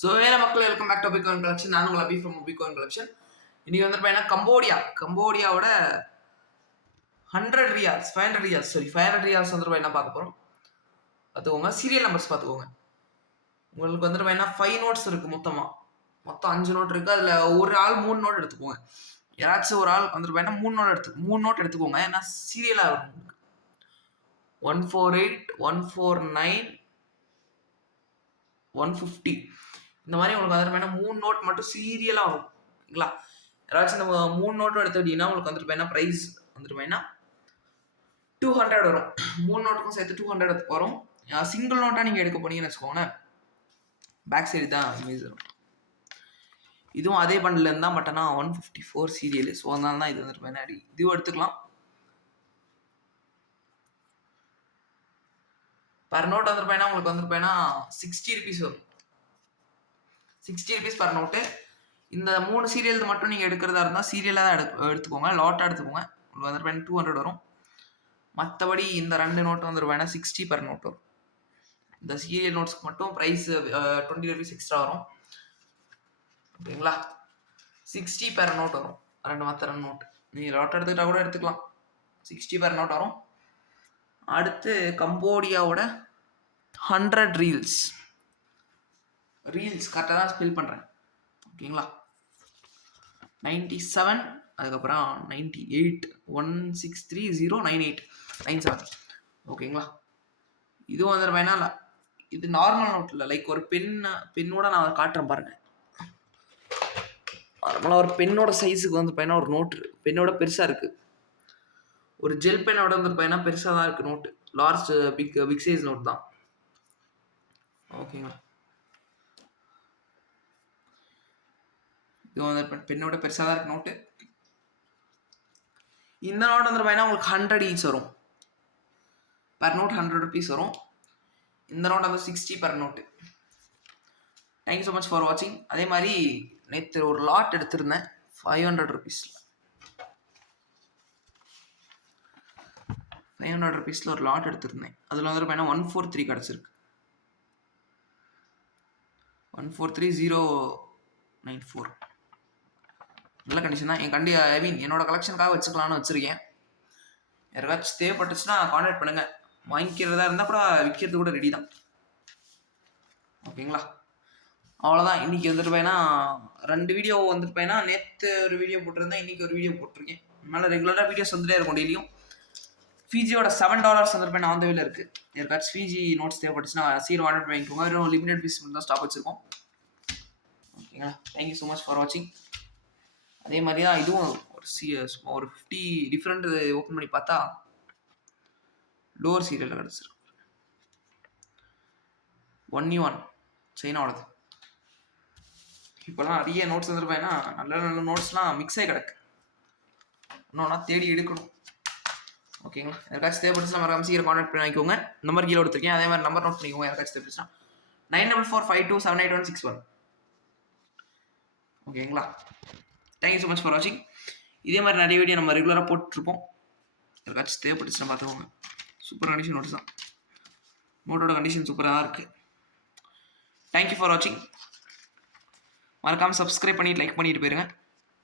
So வேற மக்கள் welcome back to பிகான் கலெக்ஷன். நான் உங்கள் அபி ஃப்ரம் பிகான் கலெக்ஷன். இன்னைக்கு வந்து பார்த்தீங்கன்னா கம்போடியாவோட 100 ரியால்ஸ் 500 ரியால்ஸ் சாரி 500 ரியால்ஸ் வந்து என்ன பார்க்க போகிறோம் பார்த்துக்கோங்க. சீரியல் நம்பர்ஸ் பார்த்துக்கோங்க. உங்களுக்கு வந்துட்டு பார்த்தீங்கன்னா 5 நோட்ஸ் இருக்குது. மொத்தம் 5 நோட் இருக்குது. அதில் ஒரு ஆள் 3 நோட் எடுத்துக்கோங்க. யாராச்சும் ஒரு ஆள் வந்துட்டு பார்த்தீங்கன்னா 3 நோட் எடுத்துக்கோங்க. ஏன்னா சீரியலாக இருக்கும். 148 149 150 இந்த மாதிரி உங்களுக்கு வந்துட்டு பார்த்தீங்கன்னா 3 நோட் மட்டும் சீரியலாக வரும். ஓகேங்களா? யாராச்சும் இந்த 3 நோட்டும் எடுத்துக்கிட்டீங்கன்னா உங்களுக்கு வந்துட்டு பார்த்தீங்கன்னா ப்ரைஸ் வந்துட்டு பார்த்தீங்கன்னா 200 வரும். 3 நோட்டுக்கும் சேர்த்து 200 வரும். சிங்கிள் நோட்டாக நீங்கள் எடுக்க போனீங்கன்னு வச்சுக்கோங்களேன், பேக் சைடு தான் இமேஜ் வரும். இதுவும் அதே பண்டில் இருந்தால் பட் ஆனால் 154 சீரியல். ஸோ அதனால தான் இது வந்துட்டு பார்த்தீங்கன்னா இதுவும் எடுத்துக்கலாம். பர் நோட் வந்துட்டு பார்த்தீங்கன்னா உங்களுக்கு வந்துட்டு பார்த்தீங்கன்னா 60 ருபீஸ் வரும். 60 ருபீஸ் பர் நோட்டு. இந்த 3 சீரியல் மட்டும் நீங்கள் எடுக்கிறதா இருந்தால் சீரியலாக தான் எடுத்துக்கோங்க, லாட்டாக எடுத்துக்கோங்க. உங்களுக்கு வந்துட்டு 200 வரும். மற்றபடி இந்த 2 நோட்டு வந்துட்டு வேணால் 60 பர் நோட் வரும். இந்த சீரியல் நோட்ஸ்க்கு மட்டும் ப்ரைஸ் 20 ருபீஸ் எக்ஸ்ட்ரா வரும். ஓகேங்களா? 60 பர் நோட் வரும். மற்ற 2 நோட்டு நீங்கள் லாட் எடுத்துக்கிட்டா கூட எடுத்துக்கலாம். 60 பர் நோட் வரும். அடுத்து கம்போடியாவோட 100 ரீல்ஸ் கரெக்டாக தான் ஸ்பெல் பண்ணுறேன். ஓகேங்களா? 97 அதுக்கப்புறம் 98 163098 97. ஓகேங்களா? இதுவும் வந்துட்டு வேணாம். இது நார்மல் நோட் இல்லை. லைக் ஒரு பெண்ணோட நான் காட்டுறேன் பாருங்க. நார்மலாக ஒரு பெண்ணோட சைஸுக்கு வந்து பையனா ஒரு நோட்டு பெண்ணோட பெருசாக இருக்குது. ஒரு ஜெல் பெண்ணோட வந்து பையனா பெருசாக தான் இருக்குது note. Large big size note தான். ஓகேங்களா? இது வந்து பெண்ணோட பெருசாக தான் இருக்கு நோட்டு. இந்த நோட் வந்து பார்த்தீங்கன்னா உங்களுக்கு 100 ஈச் வரும். பர் நோட் 100 ருபீஸ் வரும். இந்த நோட் வந்து 60 per note. Thank you so much for வாட்சிங். அதே மாதிரி நேற்று ஒரு லாட் எடுத்திருந்தேன் 500 ருபீஸில். 500 ருபீஸில் ஒரு லாட் எடுத்திருந்தேன். அதில் வந்து பார்த்தீங்கன்னா 143 கிடச்சிருக்கு. 143094 நல்ல கண்டிஷன் தான். என்னோட கலெக்ஷனுக்காக வச்சுக்கலான்னு வச்சுருக்கேன். யாராச்சும் தேவைப்பட்டுச்சுன்னா கான்டாக்ட் பண்ணுங்கள். வாங்கிக்கிறதா இருந்தால் கூட விற்கிறது கூட ரெடி தான். ஓகேங்களா? அவ்வளோதான். இன்றைக்கி வந்துட்டு போயின்னா 2 வீடியோ வந்துட்டு போயின்னா நேற்று ஒரு வீடியோ போட்டிருந்தேன், இன்றைக்கி ஒரு வீடியோ போட்டிருக்கேன். அதனால் ரெகுலராக வீடியோஸ் வந்துட்டே இருக்கும் டெய்லியும். ஃபிஜியோட $7 வந்துட்டு போய் ஆன் த வேல இருக்குது. யாருக்காச்சும் ஃபிஜி நோட்ஸ் தேவைப்பட்டுச்சுன்னா சீக்கிரம் ஆர்டர் வாங்கிக்கோங்க. வெறும் லிமிடெட் பீஸ் தான் ஸ்டாக் வச்சுருக்கோம். ஓகேங்களா? தேங்க்யூ ஸோ மச் ஃபார் வாட்சிங். அதே மாதிரி தான் இதுவும் ஒரு 50 டிஃப்ரெண்ட் ஓப்பன் பண்ணி பார்த்தா லோவர் சீரியலில் கிடச்சிருக்கு. 1U1 சைனாவோடது. இப்போலாம் நிறைய நோட்ஸ் வந்துருப்பேன்னா நல்ல நோட்ஸ்லாம் மிக்ஸ் ஆகி கிடக்கு. இன்னொன்னா தேடி எடுக்கணும். ஓகேங்களா? யாருக்காச்சும் தேவைப்பட்டுச்சுன்னா மறக்காம சீக்கிரம் கான்டாக்ட் பண்ணி வாங்கிக்கோங்க. நம்பர் கீழே கொடுத்துருக்கேன். அதே மாதிரி நம்பர் நோட் பண்ணிக்கோங்க. யாருக்காச்சும் தேவைப்பட்டுச்சுன்னா 9445278161. ஓகேங்களா? தேங்க்யூ ஸோ மச் ஃபார் வாட்சிங். இதே மாதிரி நிறைய வீடியோ நம்ம ரெகுலராக போட்டுருப்போம். யாருக்காச்சும் தேவைப்பட்டுச்சுன்னா பார்த்துக்கோங்க. சூப்பர் கண்டிஷன் நோட்ஸ் தான். நோட்டோட கண்டிஷன் சூப்பராக இருக்குது. தேங்க்யூ ஃபார் வாட்சிங். மறக்காமல் சப்ஸ்கிரைப் பண்ணிட்டு லைக் பண்ணிட்டு போயிருங்க.